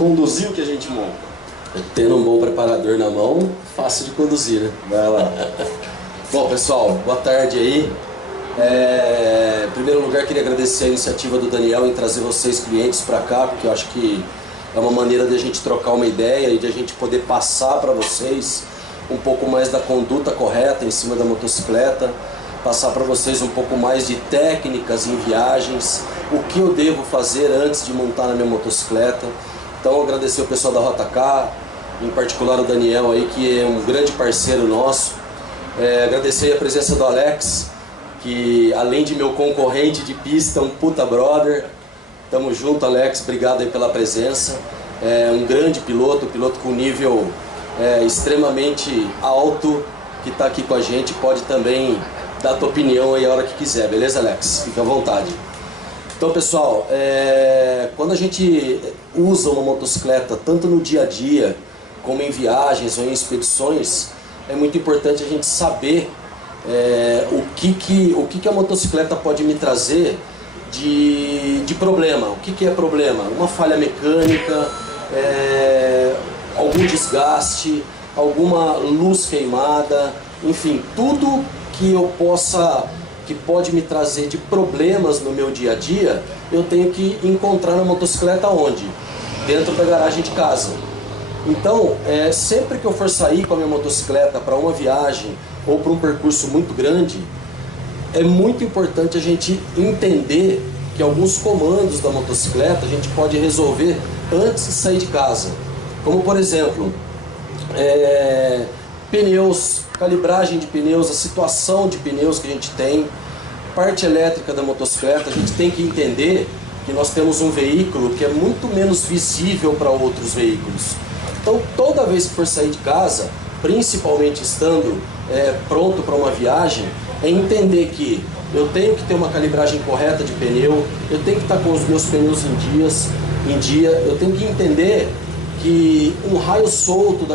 conduzir o que a gente monta. Tendo um bom preparador na mão, fácil de conduzir, né? Vai lá. Bom, pessoal, boa tarde aí. Em primeiro lugar, queria agradecer a iniciativa do Daniel em trazer vocês clientes para cá, porque eu acho que é uma maneira de a gente trocar uma ideia e de a gente poder passar para vocês um pouco mais da conduta correta em cima da motocicleta, passar para vocês um pouco mais de técnicas em viagens, o que eu devo fazer antes de montar na minha motocicleta. Então, agradecer o pessoal da Rota K, em particular o Daniel aí, que é um grande parceiro nosso. Agradecer a presença do Alex, que além de meu concorrente de pista, um puta brother. Tamo junto, Alex, obrigado aí pela presença. Um grande piloto com nível extremamente alto, que está aqui com a gente, pode também dar a tua opinião aí a hora que quiser, beleza, Alex? Fica à vontade. Então, pessoal, quando a gente usa uma motocicleta, tanto no dia a dia, como em viagens ou em expedições, é muito importante a gente saber o que a motocicleta pode me trazer de problema. O que é problema? Uma falha mecânica, algum desgaste, alguma luz queimada, enfim, tudo que pode me trazer de problemas no meu dia a dia, eu tenho que encontrar na motocicleta onde? Dentro da garagem de casa. Então, sempre que eu for sair com a minha motocicleta para uma viagem ou para um percurso muito grande, é muito importante a gente entender que alguns comandos da motocicleta a gente pode resolver antes de sair de casa. Como, por exemplo, pneus, calibragem de pneus, a situação de pneus que a gente tem, parte elétrica da motocicleta. A gente tem que entender que nós temos um veículo que é muito menos visível para outros veículos. Então, toda vez que for sair de casa, principalmente estando pronto para uma viagem, é entender que eu tenho que ter uma calibragem correta de pneu, eu tenho que estar com os meus pneus em dia, eu tenho que entender que um raio solto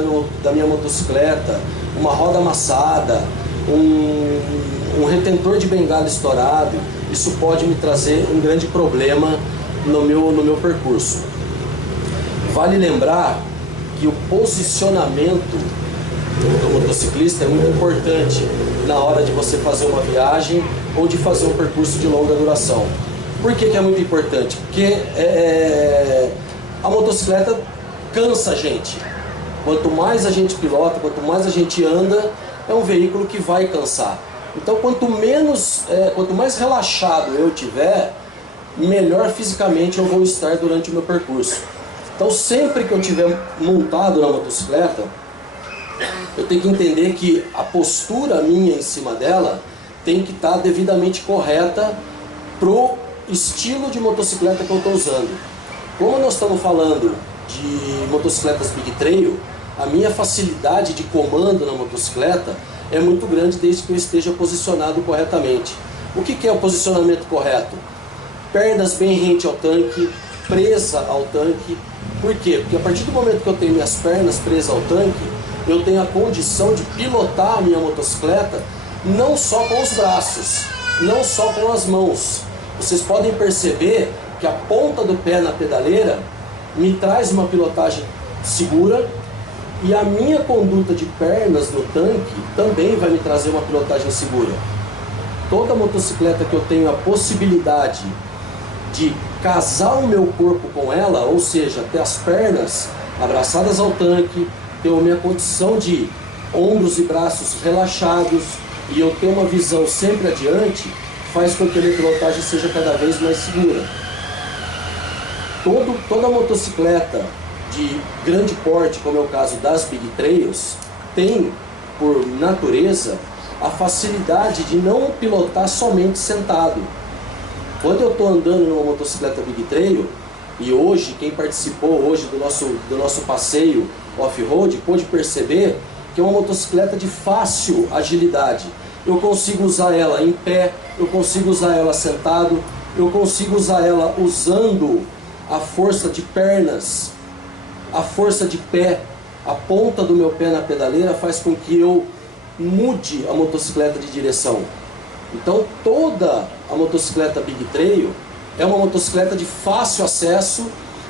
da minha motocicleta, uma roda amassada, um retentor de bengala estourado, isso pode me trazer um grande problema no meu percurso. Vale lembrar que o posicionamento do motociclista é muito importante na hora de você fazer uma viagem ou de fazer um percurso de longa duração. Por que é muito importante? Porque a motocicleta cansa a gente. Quanto mais a gente pilota, quanto mais a gente anda, é um veículo que vai cansar. Então, quanto mais relaxado eu tiver, melhor fisicamente eu vou estar durante o meu percurso. Então, sempre que eu estiver montado na motocicleta, eu tenho que entender que a postura minha em cima dela tem que estar devidamente correta pro estilo de motocicleta que eu estou usando. Como nós estamos falando de motocicletas Big Trail, a minha facilidade de comando na motocicleta é muito grande desde que eu esteja posicionado corretamente. O que é o posicionamento correto? Pernas bem rente ao tanque, presa ao tanque. Por quê? Porque a partir do momento que eu tenho minhas pernas presas ao tanque, eu tenho a condição de pilotar a minha motocicleta não só com os braços, não só com as mãos. Vocês podem perceber que a ponta do pé na pedaleira me traz uma pilotagem segura e a minha conduta de pernas no tanque também vai me trazer uma pilotagem segura. Toda motocicleta que eu tenho a possibilidade de casar o meu corpo com ela, ou seja, ter as pernas abraçadas ao tanque, ter a minha condição de ombros e braços relaxados e eu ter uma visão sempre adiante, faz com que a minha pilotagem seja cada vez mais segura. Toda motocicleta de grande porte, como é o caso das Big Trails, tem, por natureza, a facilidade de não pilotar somente sentado. Quando eu estou andando numa motocicleta Big Trail, e hoje, quem participou hoje do nosso passeio off-road, pôde perceber que é uma motocicleta de fácil agilidade. Eu consigo usar ela em pé, eu consigo usar ela sentado, eu consigo usar ela usando a força de pernas, a força de pé, a ponta do meu pé na pedaleira faz com que eu mude a motocicleta de direção. Então toda a motocicleta Big Trail é uma motocicleta de fácil acesso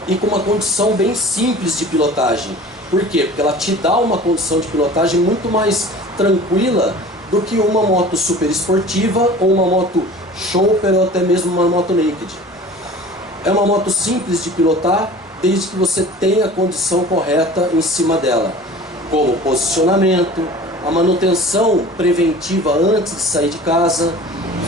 e com uma condição bem simples de pilotagem. Por quê? Porque ela te dá uma condição de pilotagem muito mais tranquila do que uma moto super esportiva ou uma moto chopper ou até mesmo uma moto naked. É uma moto simples de pilotar desde que você tenha a condição correta em cima dela, como o posicionamento, a manutenção preventiva antes de sair de casa.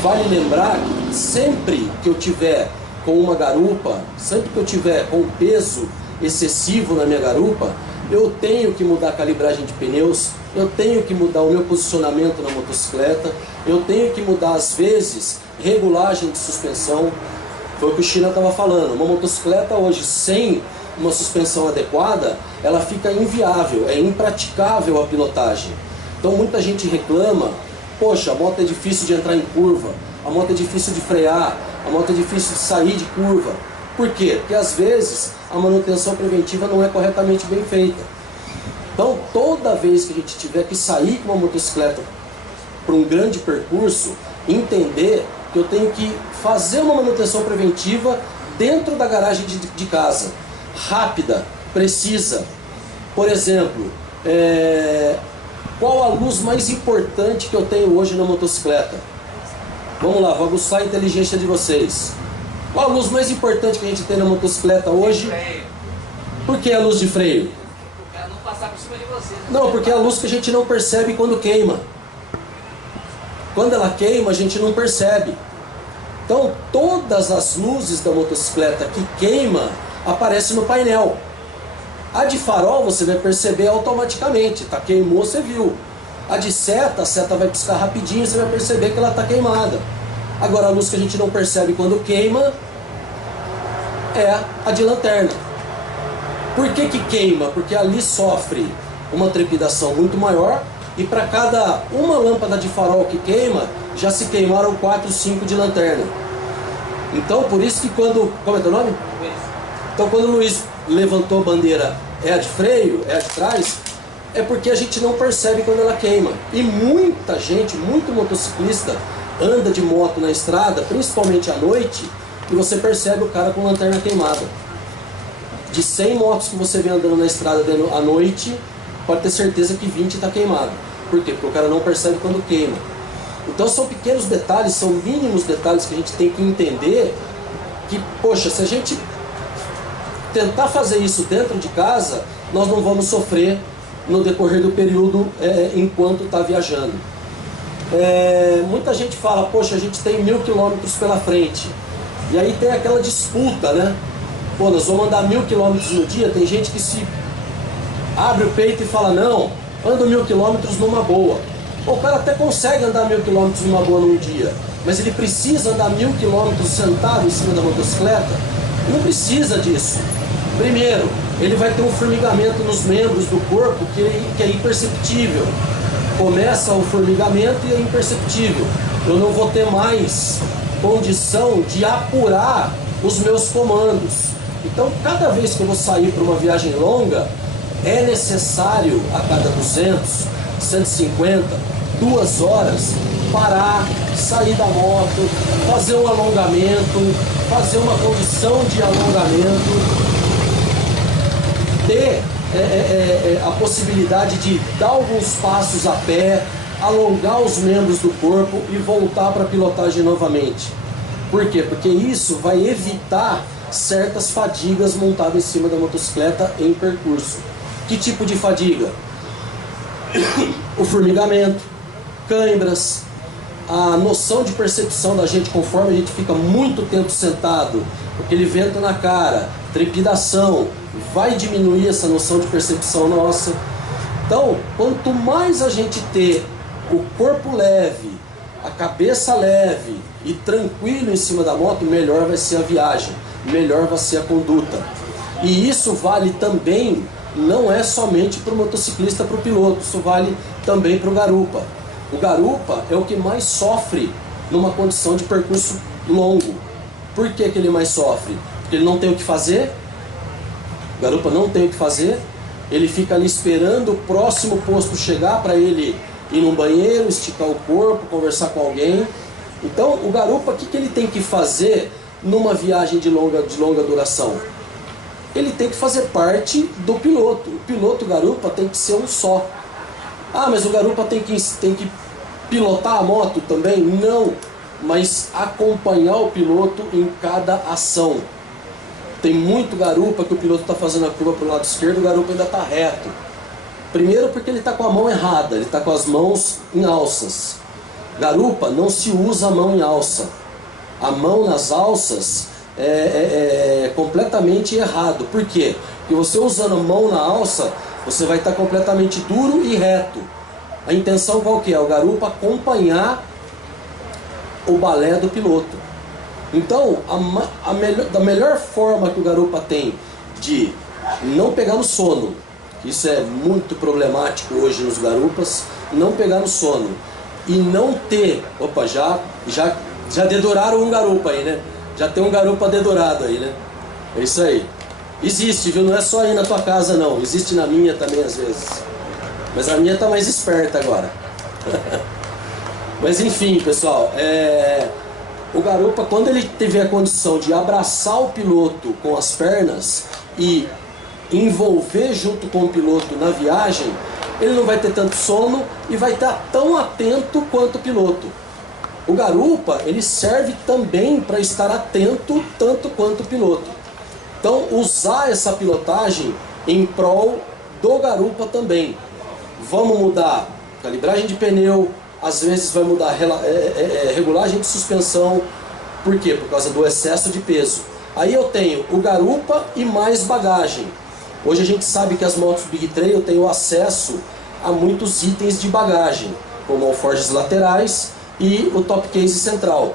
Vale lembrar que sempre que eu tiver com uma garupa, sempre que eu tiver com peso excessivo na minha garupa, eu tenho que mudar a calibragem de pneus, eu tenho que mudar o meu posicionamento na motocicleta, eu tenho que mudar às vezes regulagem de suspensão. Foi o que o China estava falando, uma motocicleta hoje sem uma suspensão adequada, ela fica inviável, é impraticável a pilotagem. Então muita gente reclama, poxa, a moto é difícil de entrar em curva, a moto é difícil de frear, a moto é difícil de sair de curva. Por quê? Porque às vezes a manutenção preventiva não é corretamente bem feita. Então toda vez que a gente tiver que sair com uma motocicleta para um grande percurso, entender que eu tenho que fazer uma manutenção preventiva dentro da garagem de casa, rápida, precisa. Por exemplo, qual a luz mais importante que eu tenho hoje na motocicleta? Vamos lá, vou aguçar a inteligência de vocês. Qual a luz mais importante que a gente tem na motocicleta hoje? Por que a luz de freio? O cara não passar por cima de você. Não, porque é a luz que a gente não percebe quando queima. Quando ela queima, a gente não percebe. Então, todas as luzes da motocicleta que queima aparecem no painel. A de farol você vai perceber automaticamente, tá, queimou, você viu. A de seta, a seta vai piscar rapidinho, você vai perceber que ela está queimada. Agora a luz que a gente não percebe quando queima é a de lanterna. Por que que queima? Porque ali sofre uma trepidação muito maior e para cada uma lâmpada de farol que queima, já se queimaram 4, 5 de lanterna. Então por isso que quando... Como é teu nome? Então quando o Luiz levantou a bandeira, é a de freio, é a de trás, é porque a gente não percebe quando ela queima. E muita gente, muito motociclista, anda de moto na estrada, principalmente à noite, e você percebe o cara com lanterna queimada. De 100 motos que você vê andando na estrada à noite, pode ter certeza que 20 está queimado. Por quê? Porque o cara não percebe quando queima. Então são pequenos detalhes, são mínimos detalhes que a gente tem que entender que, poxa, se a gente tentar fazer isso dentro de casa, nós não vamos sofrer no decorrer do período enquanto está viajando. Muita gente fala, poxa, a gente tem 1000 quilômetros pela frente. E aí tem aquela disputa, né? Pô, nós vamos andar 1000 quilômetros no dia. Tem gente que se abre o peito e fala, não, ando 1000 quilômetros numa boa. Pô, o cara até consegue andar 1000 quilômetros numa boa num dia, mas ele precisa andar 1000 quilômetros sentado em cima da motocicleta? Não precisa disso. Primeiro, ele vai ter um formigamento nos membros do corpo que é imperceptível. Começa o formigamento e é imperceptível. Eu não vou ter mais condição de apurar os meus comandos. Então, cada vez que eu vou sair para uma viagem longa, é necessário a cada 200, 150, 2 horas, parar, sair da moto, fazer um alongamento, fazer uma condição de alongamento, ter a possibilidade de dar alguns passos a pé, alongar os membros do corpo e voltar para a pilotagem novamente. Por quê? Porque isso vai evitar certas fadigas montadas em cima da motocicleta em percurso. Que tipo de fadiga? O formigamento, cãibras, a noção de percepção da gente conforme a gente fica muito tempo sentado, aquele vento na cara, trepidação, vai diminuir essa noção de percepção nossa. Então, quanto mais a gente ter o corpo leve, a cabeça leve e tranquilo em cima da moto, melhor vai ser a viagem, melhor vai ser a conduta. E isso vale também, não é somente para o motociclista, para o piloto, isso vale também para o garupa. O garupa é o que mais sofre numa condição de percurso longo. Por que que ele mais sofre? Porque ele não tem o que fazer. O garupa não tem o que fazer, ele fica ali esperando o próximo posto chegar para ele ir num banheiro, esticar o corpo, conversar com alguém. Então o garupa, o que ele tem que fazer numa viagem de longa duração? ele tem que fazer parte do piloto. O piloto garupa tem que ser um só. Ah, mas o garupa tem que pilotar a moto também? Não, mas acompanhar o piloto em cada ação. Tem muito garupa que o piloto está fazendo a curva para o lado esquerdo, o garupa ainda está reto. Primeiro porque ele está com a mão errada, ele está com as mãos em alças. Garupa não se usa a mão em alça. A mão nas alças é completamente errado. Por quê? Porque você usando a mão na alça, você vai estar completamente duro e reto. A intenção qual que é? O garupa acompanhar o balé do piloto. Então, da melhor forma que o garupa tem de não pegar no sono, isso é muito problemático hoje nos garupas, não pegar no sono e não ter... Opa, já deduraram um garupa aí, né? Já tem um garupa dedurado aí, né? É isso aí. Existe, viu? Não é só aí na tua casa, não. Existe na minha também, às vezes. Mas a minha tá mais esperta agora. Mas enfim, pessoal, o garupa, quando ele tiver a condição de abraçar o piloto com as pernas e envolver junto com o piloto na viagem, ele não vai ter tanto sono e vai estar tão atento quanto o piloto. O garupa, ele serve também para estar atento tanto quanto o piloto. Então, usar essa pilotagem em prol do garupa também. Vamos mudar calibragem de pneu, às vezes vai mudar regulagem de suspensão. Por quê? Por causa do excesso de peso. Aí eu tenho o garupa e mais bagagem. Hoje a gente sabe que as motos Big Trail têm o acesso a muitos itens de bagagem, como alforjes laterais e o top case central.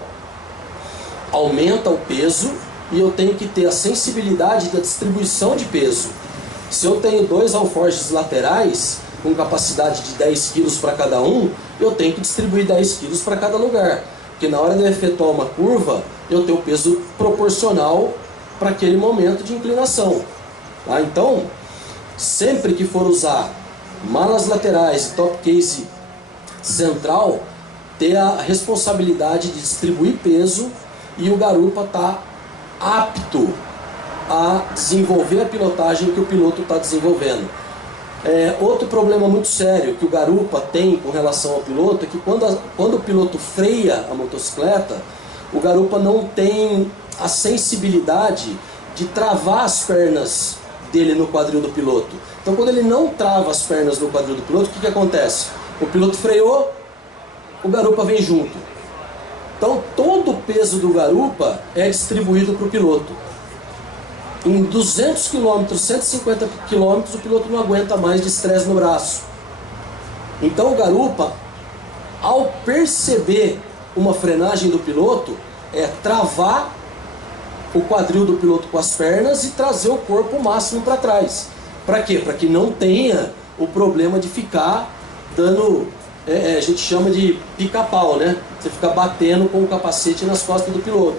Aumenta o peso e eu tenho que ter a sensibilidade da distribuição de peso. Se eu tenho 2 alforjes laterais com capacidade de 10 kg para cada um, eu tenho que distribuir 10 kg para cada lugar. Porque na hora de eu efetuar uma curva, eu tenho peso proporcional para aquele momento de inclinação. Tá? Então, sempre que for usar malas laterais e top case central, ter a responsabilidade de distribuir peso e o garupa está apto a desenvolver a pilotagem que o piloto está desenvolvendo. Outro problema muito sério que o garupa tem com relação ao piloto é que quando o piloto freia a motocicleta, o garupa não tem a sensibilidade de travar as pernas dele no quadril do piloto. Então, quando ele não trava as pernas no quadril do piloto, o que acontece? O piloto freou, o garupa vem junto. Então, todo o peso do garupa é distribuído para o piloto. Em 200 km, 150 km, o piloto não aguenta mais de estresse no braço. Então, o garupa, ao perceber uma frenagem do piloto, é travar o quadril do piloto com as pernas e trazer o corpo o máximo para trás. Para quê? Para que não tenha o problema de ficar dando, a gente chama de pica-pau, né? Você ficar batendo com o capacete nas costas do piloto.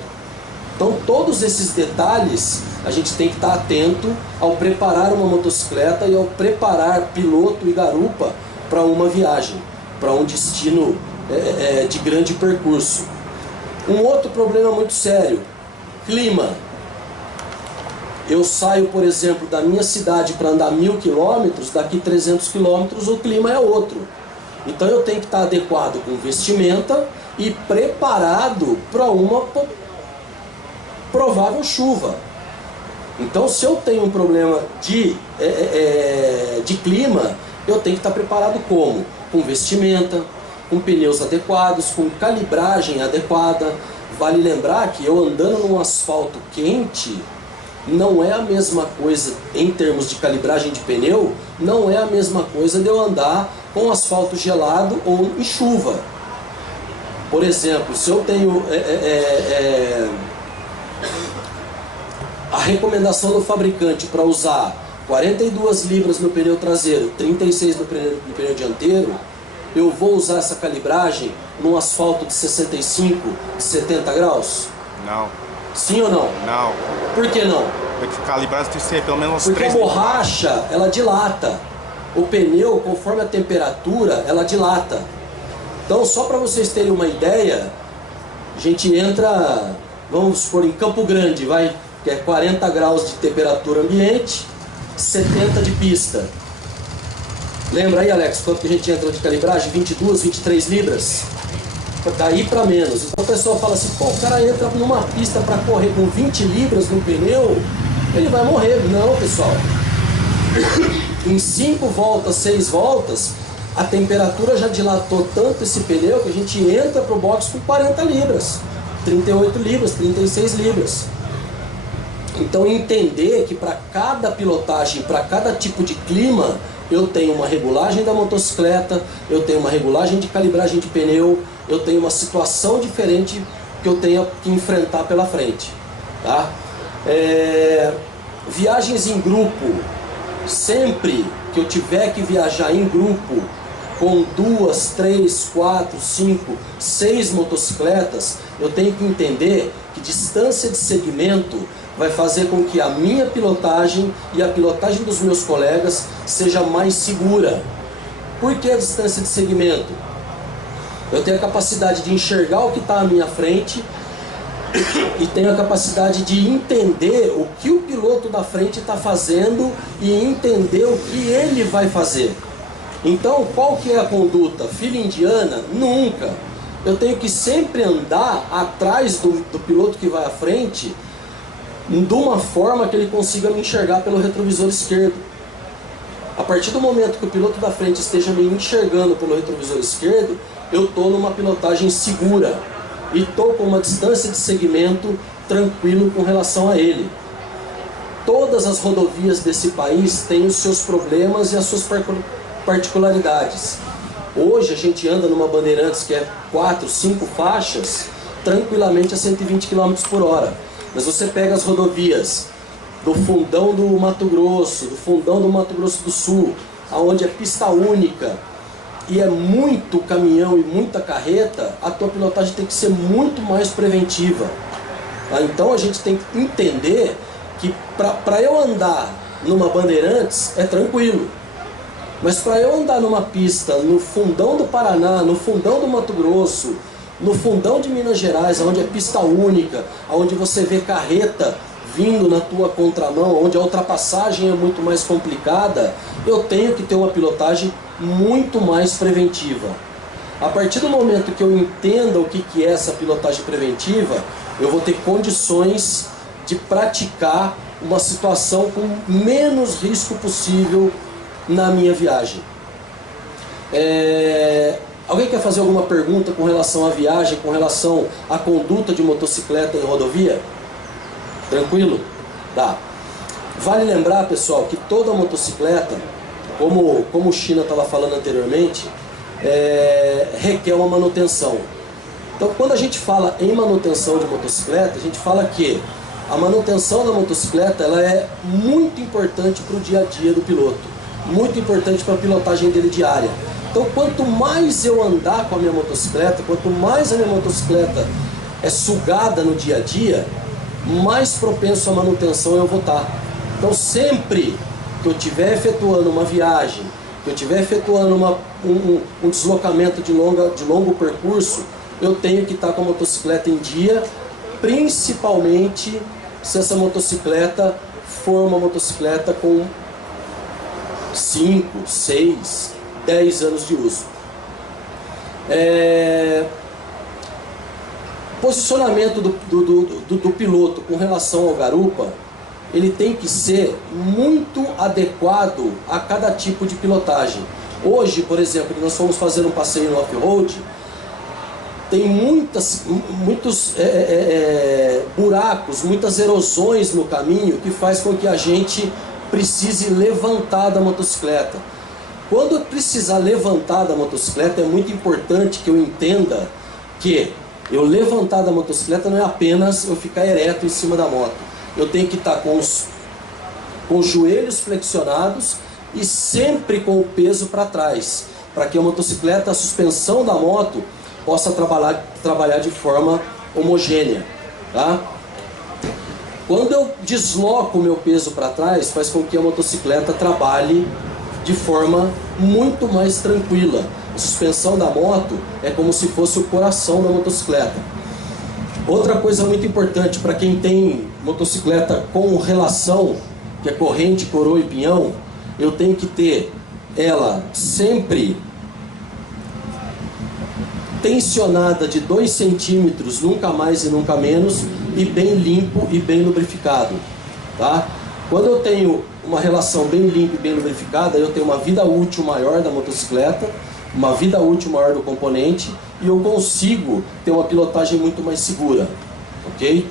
Então, todos esses detalhes a gente tem que estar atento ao preparar uma motocicleta e ao preparar piloto e garupa para uma viagem, para um destino de grande percurso. Um outro problema muito sério: clima. Eu saio, por exemplo, da minha cidade para andar 1000 km, daqui 300 km o clima é outro. Então eu tenho que estar adequado com vestimenta e preparado para uma provável chuva. Então, se eu tenho um problema de clima, eu tenho que estar preparado como? Com vestimenta, com pneus adequados, com calibragem adequada. Vale lembrar que eu andando num asfalto quente, não é a mesma coisa em termos de calibragem de pneu, não é a mesma coisa de eu andar com asfalto gelado ou em chuva. Por exemplo, se eu tenho a recomendação do fabricante para usar 42 libras no pneu traseiro, 36 no pneu dianteiro, eu vou usar essa calibragem num asfalto de 65, de 70 graus? Não. Sim ou não? Não. Por que não? Tem que calibrar, tem que ser pelo menos Porque 3. a borracha, ela dilata. O pneu, conforme a temperatura, ela dilata. Então, só para vocês terem uma ideia, a gente entra, vamos supor, em Campo Grande, vai, que é 40 graus de temperatura ambiente, 70 de pista. Lembra aí, Alex, quanto que a gente entra de calibragem? 22, 23 libras? Daí para menos. Então o pessoal fala assim, pô, o cara entra numa pista para correr com 20 libras no pneu, ele vai morrer. Não, pessoal. Em 5 voltas, 6 voltas, a temperatura já dilatou tanto esse pneu que a gente entra pro box com 40 libras, 38 libras, 36 libras. Então entender que para cada pilotagem, para cada tipo de clima, eu tenho uma regulagem da motocicleta, eu tenho uma regulagem de calibragem de pneu, eu tenho uma situação diferente que eu tenho que enfrentar pela frente. Tá? Viagens em grupo, sempre que eu tiver que viajar em grupo, com 2, 3, 4, 5, 6 motocicletas, eu tenho que entender que distância de segmento vai fazer com que a minha pilotagem e a pilotagem dos meus colegas seja mais segura. Por que a distância de segmento? Eu tenho a capacidade de enxergar o que está à minha frente e tenho a capacidade de entender o que o piloto da frente está fazendo e entender o que ele vai fazer. Então, qual que é a conduta? Fila indiana? Nunca. Eu tenho que sempre andar atrás do piloto que vai à frente de uma forma que ele consiga me enxergar pelo retrovisor esquerdo. A partir do momento que o piloto da frente esteja me enxergando pelo retrovisor esquerdo, eu estou numa pilotagem segura e estou com uma distância de segmento tranquilo com relação a ele. Todas as rodovias desse país têm os seus problemas e as suas particularidades. Hoje a gente anda numa Bandeirantes que é 4, 5 faixas tranquilamente a 120 km por hora. Mas você pega as rodovias do fundão do Mato Grosso, do fundão do Mato Grosso do Sul, onde é pista única e é muito caminhão e muita carreta, a tua pilotagem tem que ser muito mais preventiva. Então a gente tem que entender que para eu andar numa Bandeirantes é tranquilo. Mas para eu andar numa pista no fundão do Paraná, no fundão do Mato Grosso, no fundão de Minas Gerais, onde é pista única, onde você vê carreta vindo na tua contramão, onde a ultrapassagem é muito mais complicada, eu tenho que ter uma pilotagem muito mais preventiva. A partir do momento que eu entenda o que é essa pilotagem preventiva, eu vou ter condições de praticar uma situação com menos risco possível na minha viagem. Alguém quer fazer alguma pergunta com relação à viagem, com relação à conduta de motocicleta em rodovia? Tranquilo? Dá. Vale lembrar, pessoal, que toda motocicleta, como o China estava falando anteriormente, requer uma manutenção. Então, quando a gente fala em manutenção de motocicleta, a gente fala que a manutenção da motocicleta ela é muito importante para o dia a dia do piloto, muito importante para a pilotagem dele diária. Então, quanto mais eu andar com a minha motocicleta, quanto mais a minha motocicleta é sugada no dia a dia, mais propenso à manutenção eu vou estar. Então, sempre que eu estiver efetuando uma viagem, que eu estiver efetuando um deslocamento de longo percurso, eu tenho que estar com a motocicleta em dia, principalmente se essa motocicleta for uma motocicleta com 5, 6, 10 anos de uso. Posicionamento do piloto com relação ao garupa, ele tem que ser muito adequado a cada tipo de pilotagem. Hoje, por exemplo, nós fomos fazer um passeio no off-road, tem muitos buracos, muitas erosões no caminho que faz com que a gente precise levantar da motocicleta. Quando eu precisar levantar da motocicleta, é muito importante que eu entenda que eu levantar da motocicleta não é apenas eu ficar ereto em cima da moto. Eu tenho que estar com os joelhos flexionados e sempre com o peso para trás, para que a motocicleta, a suspensão da moto, possa trabalhar de forma homogênea. Tá? Quando eu desloco o meu peso para trás, faz com que a motocicleta trabalhe de forma muito mais tranquila. A suspensão da moto é como se fosse o coração da motocicleta. Outra coisa muito importante para quem tem motocicleta com relação, que é corrente, coroa e pinhão, eu tenho que ter ela sempre tensionada de 2 centímetros, nunca mais e nunca menos, e bem limpo e bem lubrificado, tá? Quando eu tenho uma relação bem limpa e bem lubrificada, eu tenho uma vida útil maior da motocicleta, uma vida útil maior do componente, e eu consigo ter uma pilotagem muito mais segura, ok?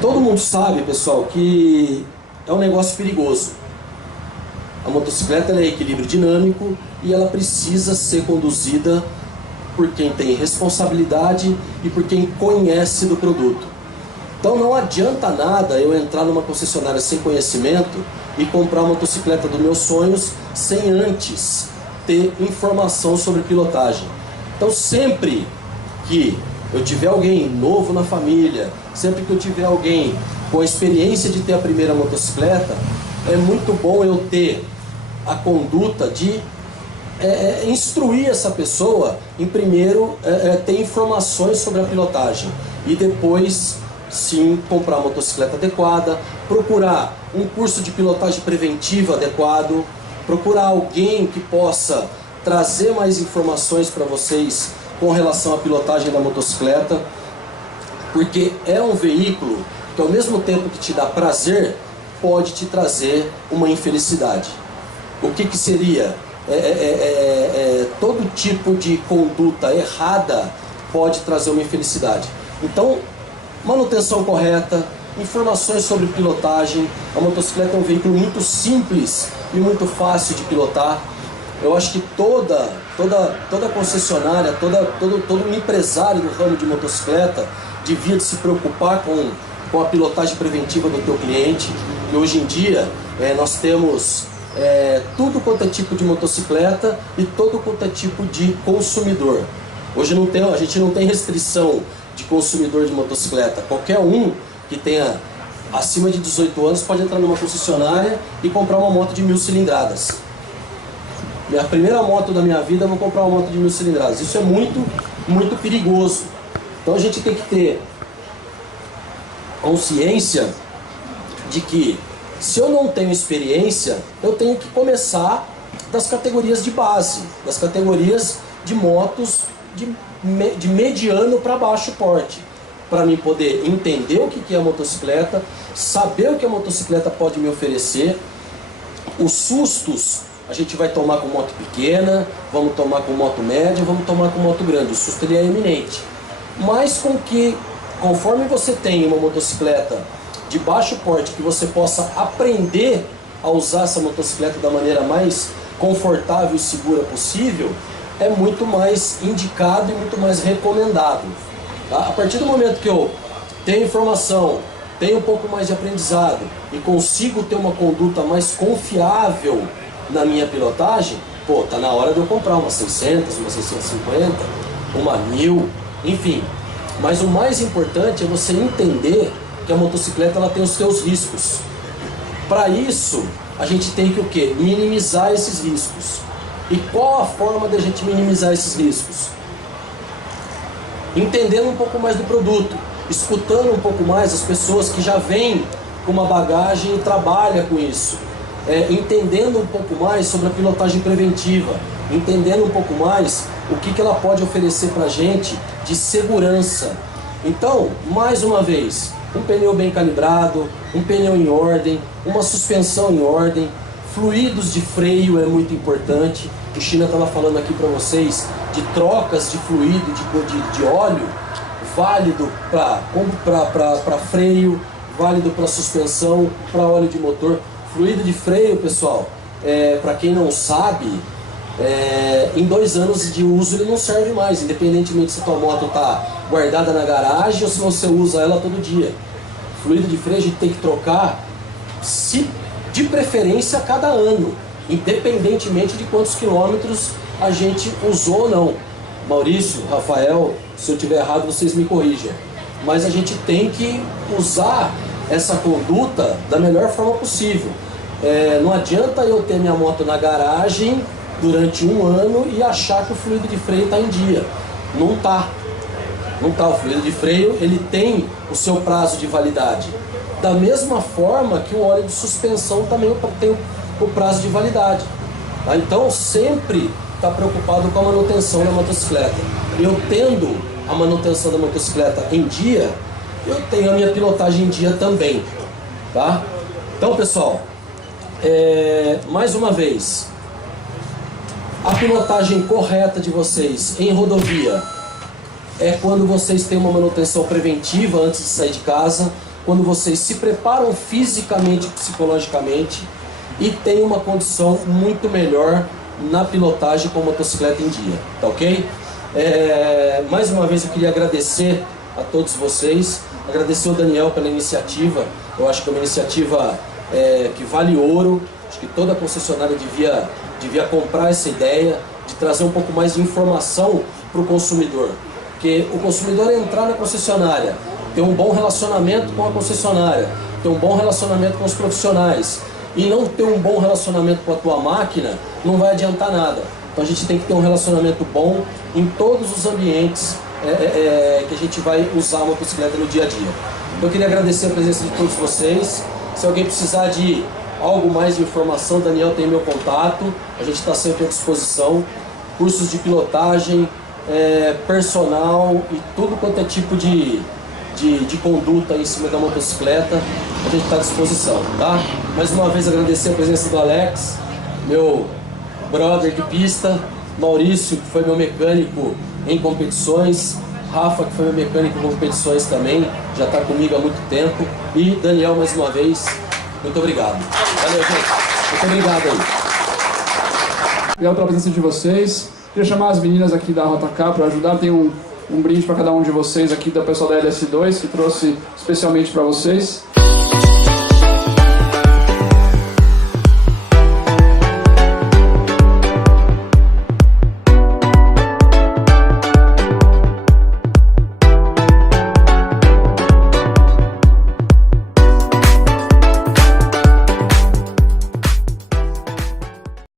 Todo mundo sabe, pessoal, que é um negócio perigoso. A motocicleta ela é equilíbrio dinâmico e ela precisa ser conduzida por quem tem responsabilidade e por quem conhece do produto. Então não adianta nada eu entrar numa concessionária sem conhecimento e comprar a motocicleta dos meus sonhos sem antes ter informação sobre pilotagem. Então sempre que eu tiver alguém novo na família, sempre que eu tiver alguém com a experiência de ter a primeira motocicleta, é muito bom eu ter a conduta de instruir essa pessoa em primeiro ter informações sobre a pilotagem e depois sim comprar a motocicleta adequada, procurar um curso de pilotagem preventiva adequado, procurar alguém que possa trazer mais informações para vocês com relação à pilotagem da motocicleta, porque é um veículo que ao mesmo tempo que te dá prazer, pode te trazer uma infelicidade. O que seria? Todo tipo de conduta errada pode trazer uma infelicidade. Então, manutenção correta, informações sobre pilotagem. A motocicleta é um veículo muito simples e muito fácil de pilotar. Eu acho que toda concessionária, todo empresário do ramo de motocicleta devia de se preocupar com a pilotagem preventiva do teu cliente. E hoje em dia nós temos tudo quanto é tipo de motocicleta e todo quanto é tipo de consumidor. Hoje a gente não tem restrição de consumidor de motocicleta. Qualquer um que tenha acima de 18 anos pode entrar numa concessionária e comprar uma moto de 1000 cilindradas. A primeira moto da minha vida eu vou comprar uma moto de 1000 cilindradas. Isso é muito, muito perigoso. Então a gente tem que ter consciência de que se eu não tenho experiência, eu tenho que começar das categorias de base, das categorias de motos de mediano para baixo porte, para mim poder entender o que é a motocicleta, saber o que a motocicleta pode me oferecer. Os sustos a gente vai tomar com moto pequena, vamos tomar com moto média, vamos tomar com moto grande. O susto ele é iminente, mas conforme você tem uma motocicleta de baixo porte, que você possa aprender a usar essa motocicleta da maneira mais confortável e segura possível, é muito mais indicado e muito mais recomendado. Tá? A partir do momento que eu tenho informação, tenho um pouco mais de aprendizado e consigo ter uma conduta mais confiável na minha pilotagem, tá na hora de eu comprar uma 600, uma 650, uma 1000, enfim. Mas o mais importante é você entender que a motocicleta ela tem os seus riscos. Para isso, a gente tem que o quê? Minimizar esses riscos. E qual a forma de a gente minimizar esses riscos? Entendendo um pouco mais do produto, escutando um pouco mais as pessoas que já vêm com uma bagagem e trabalham com isso. Entendendo um pouco mais sobre a pilotagem preventiva, entendendo um pouco mais o que ela pode oferecer para a gente de segurança. Então, mais uma vez, um pneu bem calibrado, um pneu em ordem, uma suspensão em ordem, fluidos de freio é muito importante. O China estava falando aqui para vocês de trocas de fluido, de óleo, válido para freio, válido para suspensão, para óleo de motor. Fluido de freio, pessoal, para quem não sabe, em 2 anos de uso ele não serve mais, independentemente se a tua moto está guardada na garagem ou se você usa ela todo dia. Fluido de freio a gente tem que trocar, de preferência a cada ano, independentemente de quantos quilômetros a gente usou ou não. Maurício, Rafael, se eu estiver errado vocês me corrijam. Mas a gente tem que usar essa conduta da melhor forma possível. Não adianta eu ter minha moto na garagem durante 1 ano e achar que o fluido de freio está em dia. Não tá. Não tá. O fluido de freio, ele tem o seu prazo de validade. Da mesma forma que o óleo de suspensão também tem o prazo de validade. Tá? Então, sempre está preocupado com a manutenção da motocicleta. Eu tendo a manutenção da motocicleta em dia, eu tenho a minha pilotagem em dia também. Tá? Então, pessoal, mais uma vez, a pilotagem correta de vocês em rodovia é quando vocês têm uma manutenção preventiva antes de sair de casa, quando vocês se preparam fisicamente e psicologicamente e têm uma condição muito melhor na pilotagem com a motocicleta em dia, tá ok? Mais uma vez eu queria agradecer a todos vocês, agradecer o Daniel pela iniciativa. Eu acho que é uma iniciativa que vale ouro. Acho que toda concessionária devia comprar essa ideia de trazer um pouco mais de informação para o consumidor, porque o consumidor entrar na concessionária, ter um bom relacionamento com a concessionária, ter um bom relacionamento com os profissionais e não ter um bom relacionamento com a tua máquina, não vai adiantar nada. Então a gente tem que ter um relacionamento bom em todos os ambientes que a gente vai usar a motocicleta no dia a dia. Eu queria agradecer a presença de todos vocês. Se alguém precisar de algo mais de informação, Daniel tem meu contato, a gente está sempre à disposição. Cursos de pilotagem, personal e tudo quanto é tipo de conduta em cima da motocicleta, a gente está à disposição, tá? Mais uma vez agradecer a presença do Alex, meu brother de pista, Maurício, que foi meu mecânico em competições, Rafa, que foi meu mecânico em competições também, já está comigo há muito tempo, e Daniel, mais uma vez, muito obrigado. Valeu, gente. Muito obrigado aí. Obrigado pela presença de vocês. Queria chamar as meninas aqui da Rota K para ajudar. Tem um brinde para cada um de vocês aqui, da pessoal da LS2, que trouxe especialmente para vocês.